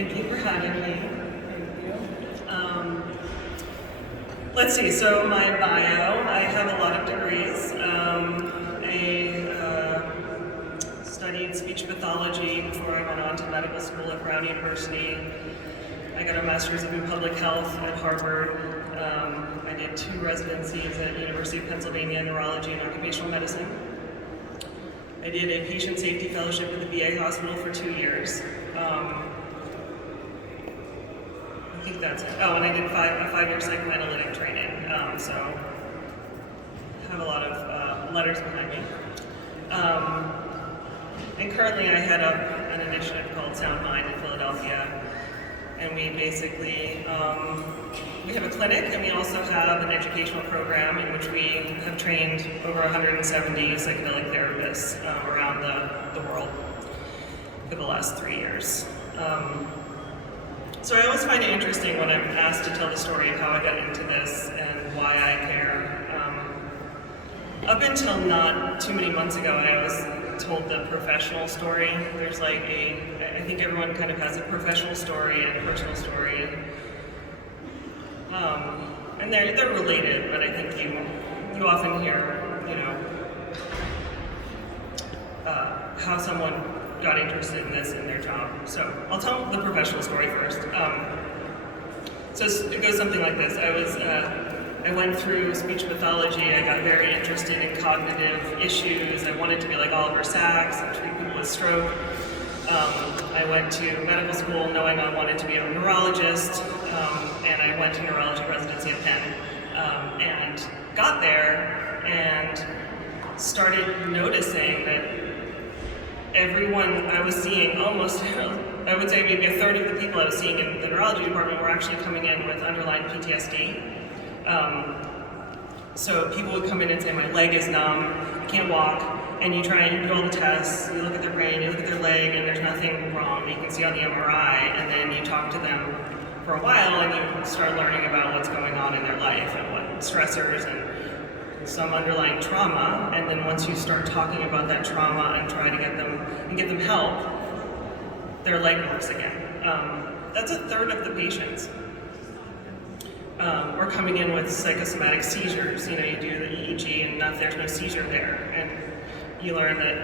Thank you for having me. Thank you. Let's see, so my bio, I have a lot of degrees. I studied speech pathology before I went on to medical school at Brown University. I got a master's in public health at Harvard. I did 2 residencies at University of Pennsylvania, neurology and occupational medicine. I did a patient safety fellowship at the PA hospital for 2 years. I think that's it. Oh, and I did a 5-year psychoanalytic training, so I have a lot of letters behind me. And currently I head up an initiative called Sound Mind in Philadelphia, and we basically, we have a clinic, and we also have an educational program in which we have trained over 170 psychedelic therapists around the world for the last 3 years. So I always find it interesting when I'm asked to tell the story of how I got into this and why I care. Up until not too many months ago, I was told the professional story. There's like I think everyone kind of has a professional story and a personal story. And they're related, but I think you often hear, how someone got interested in this in their job. So I'll tell the professional story first. So it goes something like this. I went through speech pathology. I got very interested in cognitive issues. I wanted to be like Oliver Sacks and treat people with stroke. I went to medical school knowing I wanted to be a neurologist, and I went to neurology residency at Penn, and got there and started noticing that everyone I was seeing, almost, I would say maybe a third of the people I was seeing in the neurology department were actually coming in with underlying PTSD. So people would come in and say, my leg is numb, I can't walk, and you try and you do all the tests, you look at their brain, you look at their leg, and there's nothing wrong. You can see on the MRI, and then you talk to them for a while, and you start learning about what's going on in their life, and what stressors, and some underlying trauma, and then once you start talking about that trauma and try to get them help, their leg works again. That's a third of the patients. Or coming in with psychosomatic seizures. You do the EEG and there's no seizure there, and you learn that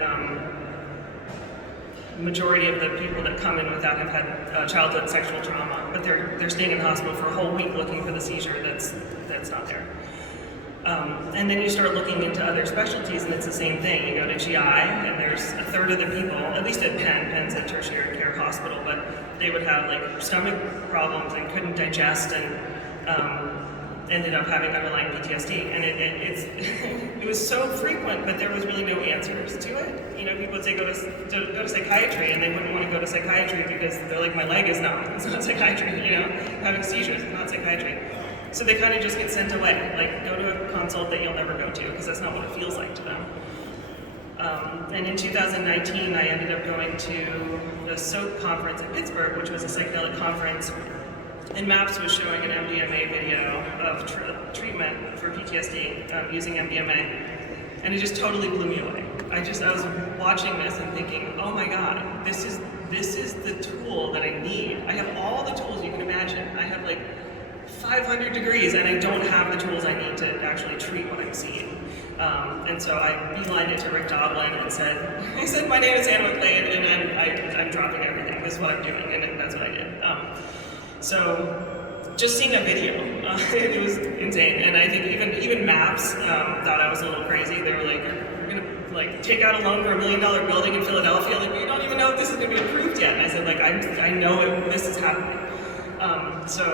the majority of the people that come in with that have had childhood sexual trauma, but they're staying in the hospital for a whole week looking for the seizure that's not there. And then you start looking into other specialties, and it's the same thing. You go to GI, and there's a third of the people, at least at Penn's a tertiary care hospital, but they would have like stomach problems and couldn't digest, and ended up having underlying PTSD. And it was so frequent, but there was really no answers to it. People would say go to psychiatry, and they wouldn't want to go to psychiatry because they're like, my leg is numb. It's not psychiatry. Having seizures is not psychiatry. So they kind of just get sent away, like go to a consult that you'll never go to, because that's not what it feels like to them. And in 2019, I ended up going to the SOAP conference in Pittsburgh, which was a psychedelic conference, and MAPS was showing an MDMA video of treatment for PTSD using MDMA, and it just totally blew me away. I was watching this and thinking, oh my God, this is the tool that I need. I have all the tools you can imagine. I have like 500 degrees, and I don't have the tools I need to actually treat what I'm seeing. And so I beelined it to Rick Doblin and said, my name is Anna McLean, and I'm dropping everything. This is what I'm doing, and that's what I did. So just seeing a video, it was insane. And I think even MAPS thought I was a little crazy. They were like, we're gonna like take out a loan for $1 million building in Philadelphia. Like, we don't even know if this is gonna be approved yet. And I said, like, I know this is happening. So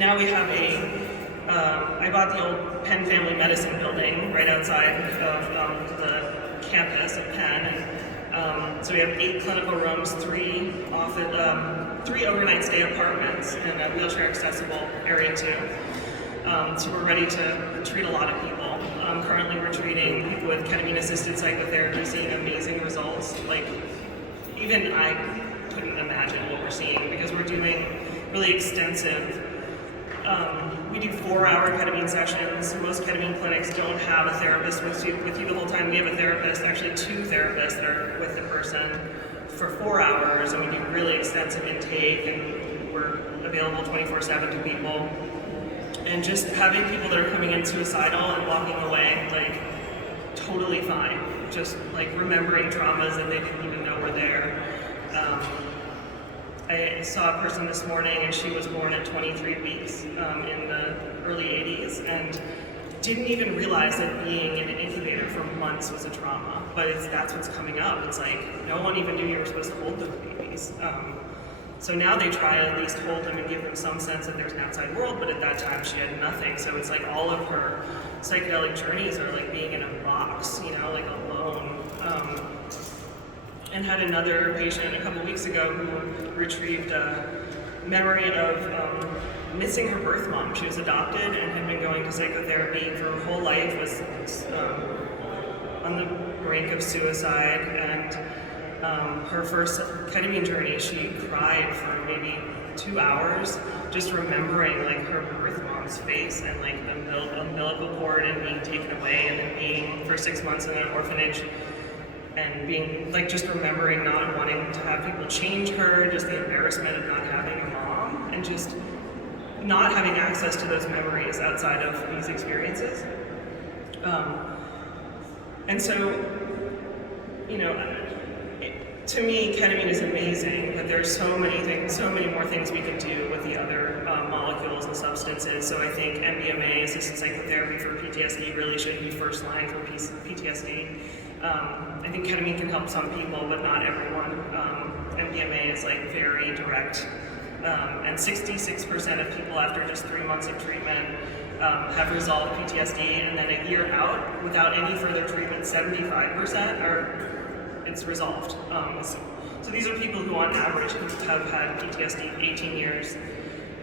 now we have I bought the old Penn Family Medicine building right outside of the campus at Penn. And so we have 8 clinical rooms, 3 overnight stay apartments, and a wheelchair accessible area too. So we're ready to treat a lot of people. Currently we're treating people with ketamine-assisted psychotherapy, seeing amazing results. Like, even I couldn't imagine what we're seeing, because we're doing really extensive, we do 4-hour ketamine sessions. Most ketamine clinics don't have a therapist with you the whole time. We have a therapist, actually 2 therapists that are with the person for 4 hours, and we do really extensive intake, and we're available 24/7 to people. And just having people that are coming in suicidal and walking away, like, totally fine. Just, like, remembering traumas that they didn't even know were there. I saw a person this morning, and she was born at 23 weeks in the early 80s, and didn't even realize that being in an incubator for months was a trauma. But that's what's coming up. It's like, no one even knew you were supposed to hold those babies. So now they try to at least hold them and give them some sense that there's an outside world, but at that time she had nothing. So it's like all of her psychedelic journeys are like being in a box, you know, like alone. And had another patient a couple weeks ago who retrieved a memory of missing her birth mom. She was adopted and had been going to psychotherapy for her whole life, was on the brink of suicide, and her first ketamine journey, she cried for maybe 2 hours, just remembering like her birth mom's face and like the umbilical cord and being taken away, and then being for 6 months in an orphanage, and being like just remembering not wanting to have people change her, just the embarrassment of not having a mom, and just not having access to those memories outside of these experiences. And so, you know, to me, ketamine is amazing, but there's so many things, so many more things we could do with the other molecules and substances. So I think MDMA, assisted psychotherapy for PTSD, really should be first line for PTSD. I think ketamine can help some people, but not everyone. MDMA is like very direct, and 66% of people after just 3 months of treatment have resolved PTSD, and then a year out, without any further treatment, 75% it's resolved. So these are people who on average have had PTSD 18 years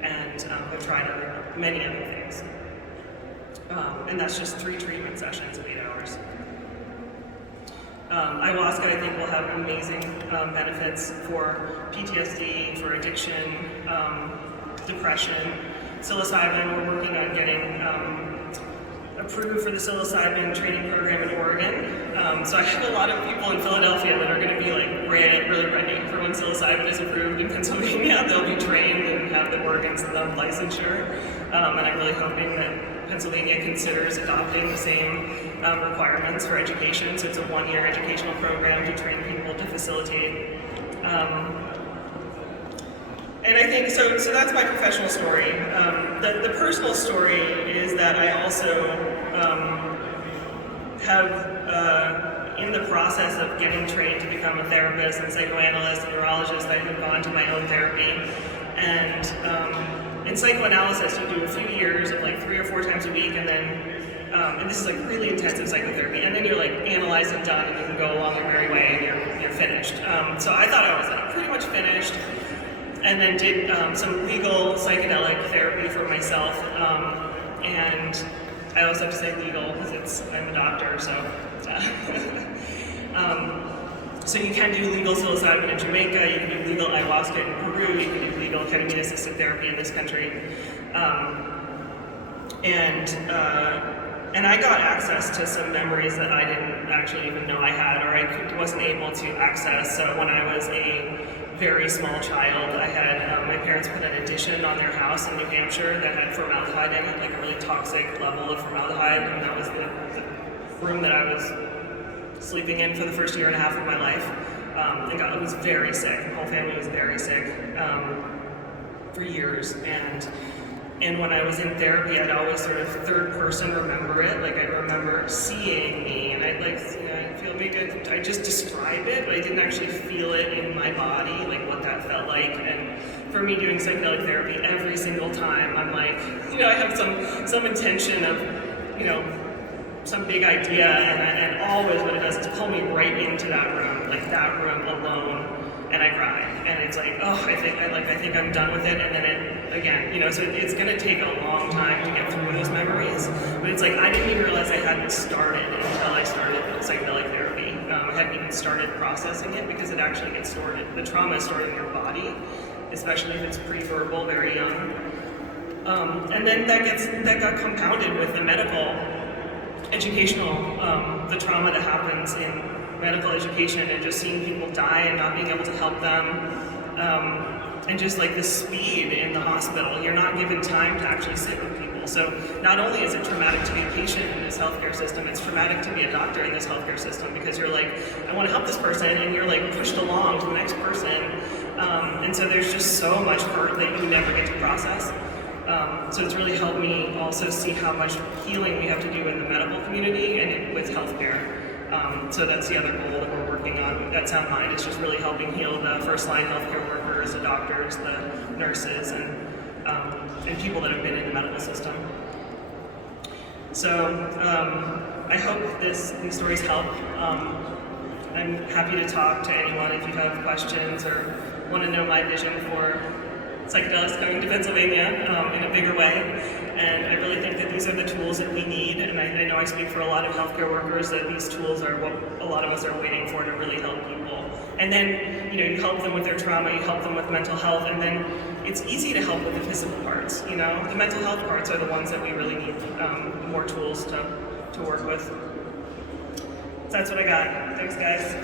and have tried many other things. And that's just 3 treatment sessions of 8 hours. Ayahuasca, I think, will have amazing benefits for PTSD, for addiction, depression. Psilocybin, we're working on getting approved for the psilocybin training program in Oregon. So I have a lot of people in Philadelphia that are going to be like really ready for when psilocybin is approved in Pennsylvania. They'll be trained and have the Oregon's licensure. And I'm really hoping that Pennsylvania considers adopting the same requirements for education. So it's a 1-year educational program to train people to facilitate. And I think, so that's my professional story. The personal story is that I also have, in the process of getting trained to become a therapist and psychoanalyst and neurologist, I moved on to my own therapy. And in psychoanalysis, you do a few years of like 3 or 4 times a week, and then, and this is like really intensive psychotherapy, and then you're like analyzed and done, and you can go along your merry way, and you're finished. So I thought I was like pretty much finished, and then did some legal psychedelic therapy for myself, and I always have to say legal because I'm a doctor, so. So you can do legal psilocybin in Jamaica, you can do legal ayahuasca in Peru, you can do legal ketamine-assisted therapy in this country. And I got access to some memories that I didn't actually even know I had, or I wasn't able to access. So when I was a very small child, I had, my parents put an addition on their house in New Hampshire that had formaldehyde in it, like a really toxic level of formaldehyde, and that was the room that I was sleeping in for the first 1.5 years of my life. And I was very sick. The whole family was very sick for years. And when I was in therapy, I'd always sort of third person remember it. Like I remember seeing me, and I'd like, you know, I feel maybe I just describe it, but I didn't actually feel it in my body, like what that felt like. And for me, doing psychedelic therapy, every single time, I'm like, you know, I have some intention of, you know, some big idea, and always what it does is pull me right into that room alone, and I cry, and it's like, oh, I think I'm done with it, and then it again, you know, so it's gonna take a long time to get through those memories, but it's like I didn't even realize I hadn't started until I started psychedelic therapy. I hadn't even started processing it because it actually gets stored. The trauma is stored in your body, especially if it's pre-verbal, very young, and then that got compounded with the medical educational, the trauma that happens in medical education and just seeing people die and not being able to help them, and just like the speed in the hospital. You're not given time to actually sit with people. So not only is it traumatic to be a patient in this healthcare system, it's traumatic to be a doctor in this healthcare system, because you're like, I want to help this person, and you're like pushed along to the next person. And so there's just so much hurt that you never get to process. So it's really helped me also see how much healing we have to do in the medical community and with healthcare. So that's the other goal that we're working on at Sound Mind. It's just really helping heal the first-line healthcare workers, the doctors, the nurses, and people that have been in the medical system. So I hope these stories help. I'm happy to talk to anyone if you have questions or want to know my vision for psychedelics coming to Pennsylvania in a bigger way. And I really think that these are the tools that we need, and I know I speak for a lot of healthcare workers that these tools are what a lot of us are waiting for to really help people. And then, you help them with their trauma, you help them with mental health, and then it's easy to help with the physical parts, The mental health parts are the ones that we really need more tools to work with. So that's what I got. Thanks, guys.